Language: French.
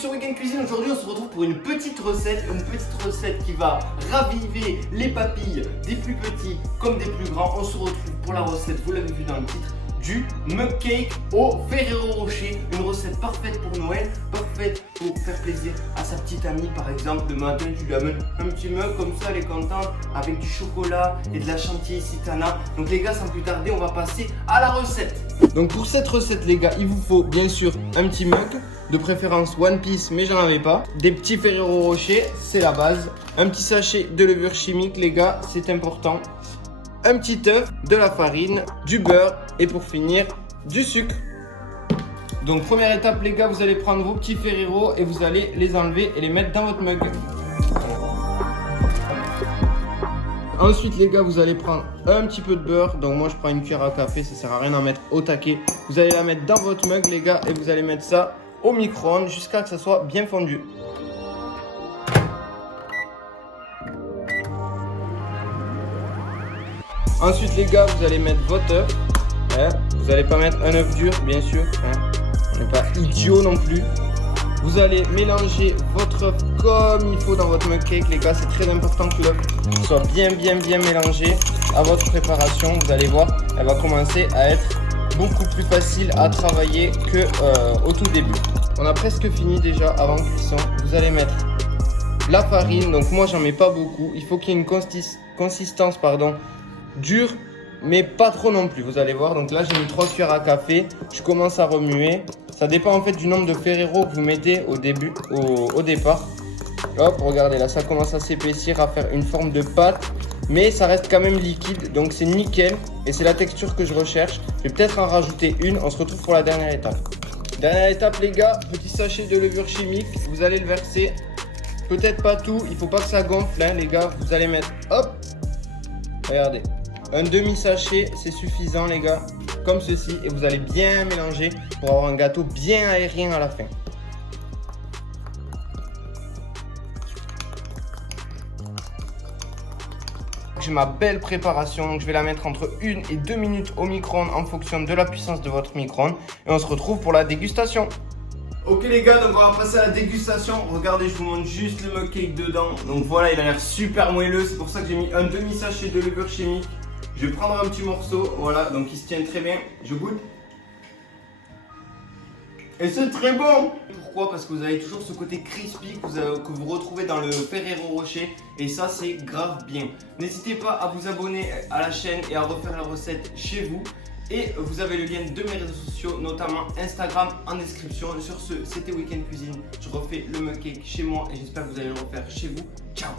sur Week-end Cuisine. Aujourd'hui on se retrouve pour une petite recette qui va raviver les papilles des plus petits comme des plus grands. On se retrouve pour la recette, vous l'avez vu dans le titre, du mug cake au Ferrero Rocher. Une recette parfaite pour Noël, parfaite pour faire plaisir à sa petite amie par exemple. Le matin tu lui amènes un petit mug comme ça, elle est contente, avec du chocolat et de la chantilly citana. Donc les gars, sans plus tarder, on va passer à la recette. Donc pour cette recette les gars, il vous faut bien sûr un petit mug, de préférence One Piece, mais j'en avais pas. Des petits Ferrero Rocher, c'est la base. Un petit sachet de levure chimique les gars, c'est important. Un petit œuf, de la farine, du beurre et pour finir, du sucre. Donc première étape les gars, vous allez prendre vos petits Ferrero et vous allez les enlever et les mettre dans votre mug. Ensuite les gars, vous allez prendre un petit peu de beurre. Donc moi je prends une cuillère à café, ça sert à rien d'en mettre au taquet. Vous allez la mettre dans votre mug les gars et vous allez mettre ça au micro-ondes jusqu'à ce que ça soit bien fondu. Ensuite les gars, vous allez mettre votre œuf. Vous n'allez pas mettre un œuf dur bien sûr. On n'est pas idiot non plus. Vous allez mélanger votre œuf comme il faut dans votre mug cake les gars. C'est très important que l'œuf soit bien mélangé à votre préparation. Vous allez voir, elle va commencer à être beaucoup plus facile à travailler que au tout début. On a presque fini déjà avant cuisson. Vous allez mettre la farine. Donc moi j'en mets pas beaucoup. Il faut qu'il y ait une consistance dure, mais pas trop non plus. Vous allez voir. Donc là j'ai mis 3 cuillères à café. Je commence à remuer. Ça dépend en fait du nombre de Ferrero que vous mettez au début, au départ. Hop, regardez là, ça commence à s'épaissir, à faire une forme de pâte, mais ça reste quand même liquide, donc c'est nickel et c'est la texture que je recherche. Je vais peut-être en rajouter une. On se retrouve pour la dernière étape. Dernière étape les gars, petit sachet de levure chimique, vous allez le verser. Peut-être pas tout, il faut pas que ça gonfle les gars. Vous allez mettre, hop, regardez, un demi sachet, c'est suffisant les gars, comme ceci, et vous allez bien mélanger pour avoir un gâteau bien aérien à la fin. J'ai ma belle préparation, donc je vais la mettre entre 1 et 2 minutes au micro-ondes en fonction de la puissance de votre micro-ondes et on se retrouve pour la dégustation. Ok les gars, donc on va passer à la dégustation. Regardez, je vous montre juste le mug cake dedans. Donc voilà, il a l'air super moelleux, c'est pour ça que j'ai mis un demi sachet de levure chimique. Je vais prendre un petit morceau, voilà, donc il se tient très bien. Je goûte. Et c'est très bon. Pourquoi? Parce que vous avez toujours ce côté crispy que vous retrouvez dans le Ferrero Rocher. Et ça, c'est grave bien. N'hésitez pas à vous abonner à la chaîne et à refaire la recette chez vous. Et vous avez le lien de mes réseaux sociaux, notamment Instagram en description. Sur ce, c'était Week-end Cuisine. Je refais le mug cake chez moi et j'espère que vous allez le refaire chez vous. Ciao!